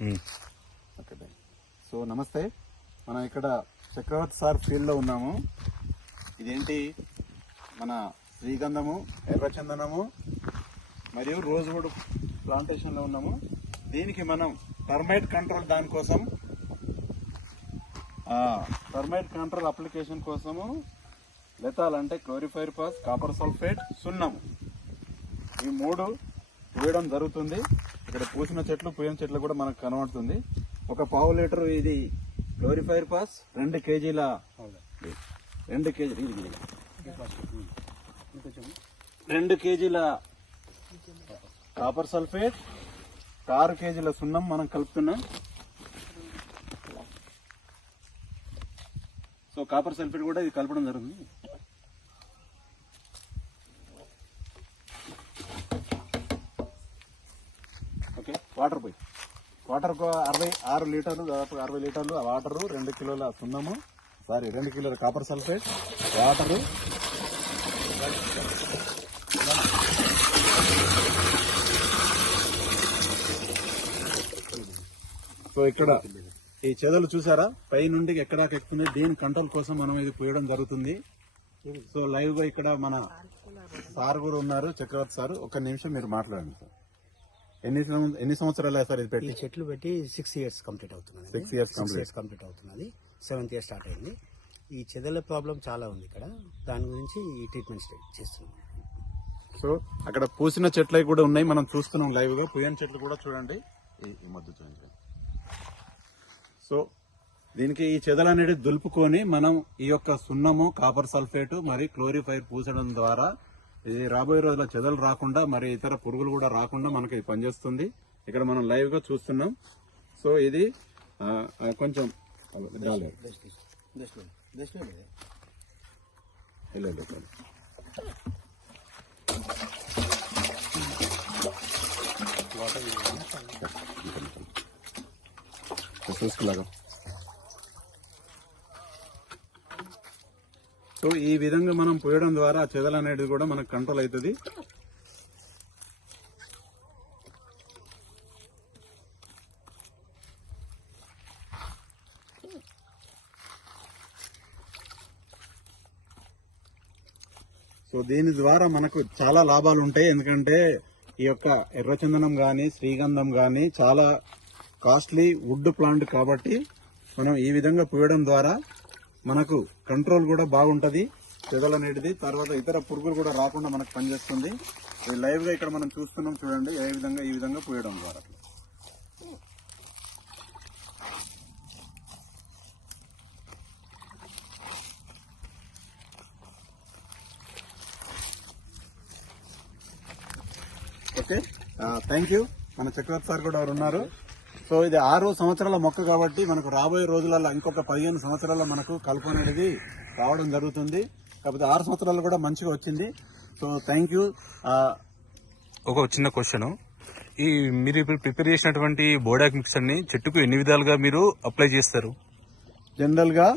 Okay. So నమస్తే, మనం ఇక్కడ చక్రవర్తి సార్ ఫీల్డ్ లో ఉన్నాము. ఇదేంటి, మన శ్రీగంధము, ఎర్రచందనము మరియు రోజ్వుడ్ ప్లాంటేషన్ లో ఉన్నాము. దీనికి మనం టర్మైట్ కంట్రోల్, దానికోసం టర్మైట్ కంట్రోల్ అప్లికేషన్ కోసము లెతాల్ అంటే క్లోరిఫైర్ పాస్, కాపర్ సల్ఫేట్, సున్నము, ఈ 3 పూయడం జరుగుతుంది. ఇక్కడ పూసిన చెట్లు, పూయని చెట్లు కూడా మనకు కనబడుతుంది. ఒక 1/2 లీటర్ ఇది క్లోరిఫైర్ పాస్, 2 కేజీల 2 కేజీల కాపర్ సల్ఫేట్, 6 కేజీల సున్నం మనం కలుపుతున్నాం. సో కాపర్ సల్ఫేట్ కూడా ఇది కలపడం జరుగుతుంది. ఓకే, వాటర్ పోయి, వాటర్ 66 లీటర్లు, దాదాపు 60 లీటర్లు వాటరు, 2 కిలోల సున్నము, 2 కిలోల కాపర్ సల్ఫేట్, వాటరు. సో ఇక్కడ ఈ చెదలు చూసారా, పై నుండి ఎక్కడాకి ఎక్కుతుంది. దీని కంట్రోల్ కోసం మనం ఇది పోయడం జరుగుతుంది. సో లైవ్ గా ఇక్కడ మన సార్ కూడా ఉన్నారు, చక్రవర్తి సార్. ఒక నిమిషం మీరు మాట్లాడండి సార్. ఎన్ని సంవత్సరాలు సార్ ఇది పెట్టి? చెట్లు పెట్టి 6 ఇయర్స్ కంప్లీట్ అవుతుంది. 6 ఇయర్స్ కంప్లీట్ అవుతున్నది. 7th ఇయర్ స్టార్ట్ అయింది. ఈ చెదల ప్రాబ్లం చాలా ఉంది ఇక్కడ, దాని గురించి ఈ ట్రీట్మెంట్ చేస్తున్నాం. సో అక్కడ పూసిన చెట్లు కూడా ఉన్నాయి, మనం చూస్తున్నాం లైవ్ గా. పూయని చెట్లు కూడా చూడండి. ఈ మధ్య చూడండి. సో దీనికి ఈ చెదలు అనేది దులుపుకొని మనం ఈ యొక్క సున్నము, కాపర్ సల్ఫేట్ మరియు క్లోరిఫైర్ పూసడం ద్వారా ఇది రాబోయే రోజుల్లో చెదలు రాకుండా, మరి ఇతర పురుగులు కూడా రాకుండా మనకి ఇది పనిచేస్తుంది. ఇక్కడ మనం లైవ్ గా చూస్తున్నాం. సో ఇది కొంచెం చూసుకులాగా. సో ఈ విధంగా మనం పోయడం ద్వారా చెదలు అనేది కూడా మనకు కంట్రోల్ అవుతుంది. సో దీని ద్వారా మనకు చాలా లాభాలు ఉంటాయి. ఎందుకంటే ఈ యొక్క ఎర్రచందనం గాని, శ్రీగంధం గాని చాలా కాస్ట్లీ వుడ్ ప్లాంట్ కాబట్టి మనం ఈ విధంగా పోయడం ద్వారా మనకు కంట్రోల్ కూడా బాగుంటది చెదలు అనేది. తర్వాత ఇతర పురుగులు కూడా రాకుండా మనకు పనిచేస్తుంది. లైవ్ గా ఇక్కడ మనం చూస్తున్నాం చూడండి, ఈ విధంగా పోయడం ద్వారా. Okay, thank you. మన చక్రవర్తి సార్ కూడా ఎవరు ఉన్నారు. సో ఇది 6 సంవత్సరాల మొక్క కాబట్టి మనకు రాబోయే రోజులలో ఇంకొక 15 సంవత్సరాల్లో మనకు కలుపు అనేది రావడం జరుగుతుంది. కాకపోతే 6 సంవత్సరాలు కూడా మంచిగా వచ్చింది. So thank you. ఒక చిన్న క్వశ్చన్, ఈ మీరు ఇప్పుడు ప్రిపేర్ చేసినటువంటి బోడాక్ మిక్సర్ ని చెట్టుకు ఎన్ని విధాలుగా మీరు అప్లై చేస్తారు? జనరల్ గా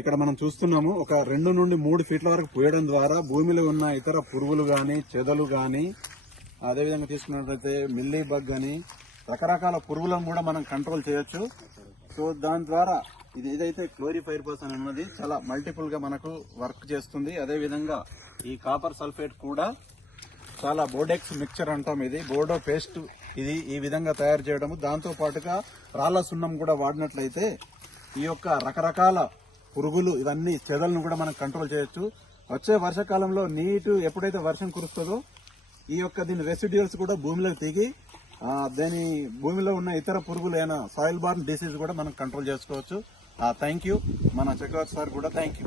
ఇక్కడ మనం చూస్తున్నాము, ఒక 2 నుండి 3 ఫీట్ల వరకు పోయడం ద్వారా భూమిలో ఉన్న ఇతర పురుగులు గాని, చెదలు గాని, అదేవిధంగా తీసుకున్నట్లయితే మిల్లీ బగ్ గాని, రకరకాల పురుగులను కూడా మనం కంట్రోల్ చేయొచ్చు. సో దాని ద్వారా ఇది ఏదైతే క్లోరిఫైర్ పాస్ అని ఉన్నది చాలా మల్టిపుల్ గా మనకు వర్క్ చేస్తుంది. అదేవిధంగా ఈ కాపర్ సల్ఫేట్ కూడా చాలా బోడెక్స్ మిక్చర్ అంటాం, ఇది బోడో పేస్ట్, ఇది ఈ విధంగా తయారు చేయడము. దాంతో పాటుగా రాళ్ల సున్నం కూడా వాడినట్లయితే ఈ యొక్క రకరకాల పురుగులు, ఇవన్నీ చెదలను కూడా మనం కంట్రోల్ చేయొచ్చు. వచ్చే వర్షాకాలంలో ఎప్పుడైతే వర్షం కురుస్తుందో ఈ యొక్క దీని రెసిడ్యూల్స్ కూడా భూమిలోకి దిగి దాని భూమిలో ఉన్న ఇతర పురుగులైన సాయిల్ బార్న్ డిసీజ్ కూడా మనం కంట్రోల్ చేసుకోవచ్చు. Thank you. మన చక్రవర్తి సార్ కూడా థ్యాంక్ యూ.